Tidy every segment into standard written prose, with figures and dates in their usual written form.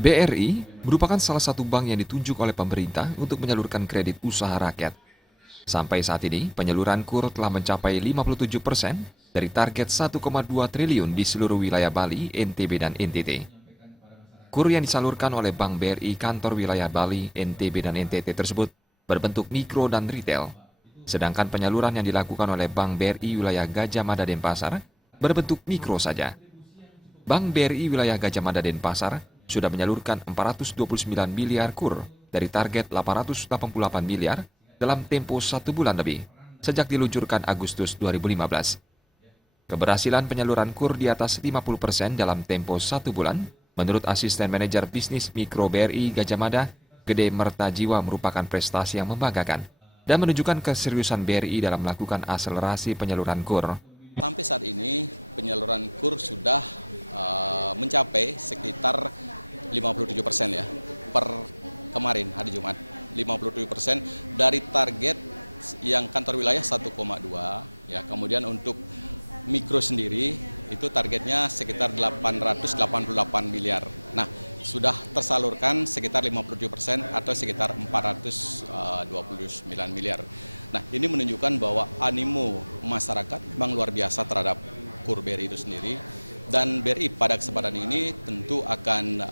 BRI merupakan salah satu bank yang ditunjuk oleh pemerintah untuk menyalurkan kredit usaha rakyat. Sampai saat ini, penyaluran KUR telah mencapai 57% dari target 1,2 triliun di seluruh wilayah Bali, NTB, dan NTT. KUR yang disalurkan oleh Bank BRI kantor wilayah Bali, NTB, dan NTT tersebut berbentuk mikro dan retail. Sedangkan penyaluran yang dilakukan oleh Bank BRI wilayah Gajah Mada Denpasar berbentuk mikro saja. Bank BRI wilayah Gajah Mada Denpasar sudah menyalurkan 429 miliar KUR dari target 888 miliar dalam tempo 1 bulan lebih, sejak diluncurkan Agustus 2015. Keberhasilan penyaluran KUR di atas 50% dalam tempo 1 bulan, menurut Asisten Manajer Bisnis Mikro BRI Gajah Mada, Gede Mertajiwa merupakan prestasi yang membanggakan dan menunjukkan keseriusan BRI dalam melakukan akselerasi penyaluran KUR. Sampai saat ini penyaluran KUR sudah mencapai sekitar 57% ya per kemarin hari Jumat. 57% dari target yang kantor wilayah 1,2 ya. Kemudian untuk mikro sendiri itu targetnya sekitar 888 miliar. Nah, sudah tersalurkan sekitar 57% atau sekitar 429 miliar. Nah, ini menunjukkan bahwa animo masyarakat memang luar biasa terhadap KUR BRI itu sendiri. Dan BRI pada kesempatan ini tentu akan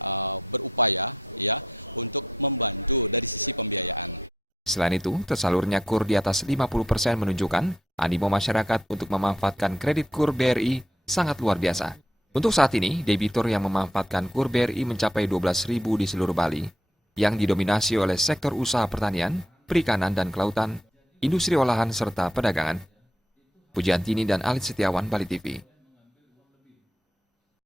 berupaya ya untuk membantu dari sisi pembiayaan. Selain itu, tersalurnya KUR di atas 50% menunjukkan animo masyarakat untuk memanfaatkan kredit KUR BRI sangat luar biasa. Untuk saat ini, debitur yang memanfaatkan KUR BRI mencapai 12.000 di seluruh Bali, yang didominasi oleh sektor usaha pertanian, perikanan dan kelautan, industri olahan serta perdagangan. Pujiantini dan Alit Setiawan, Bali TV.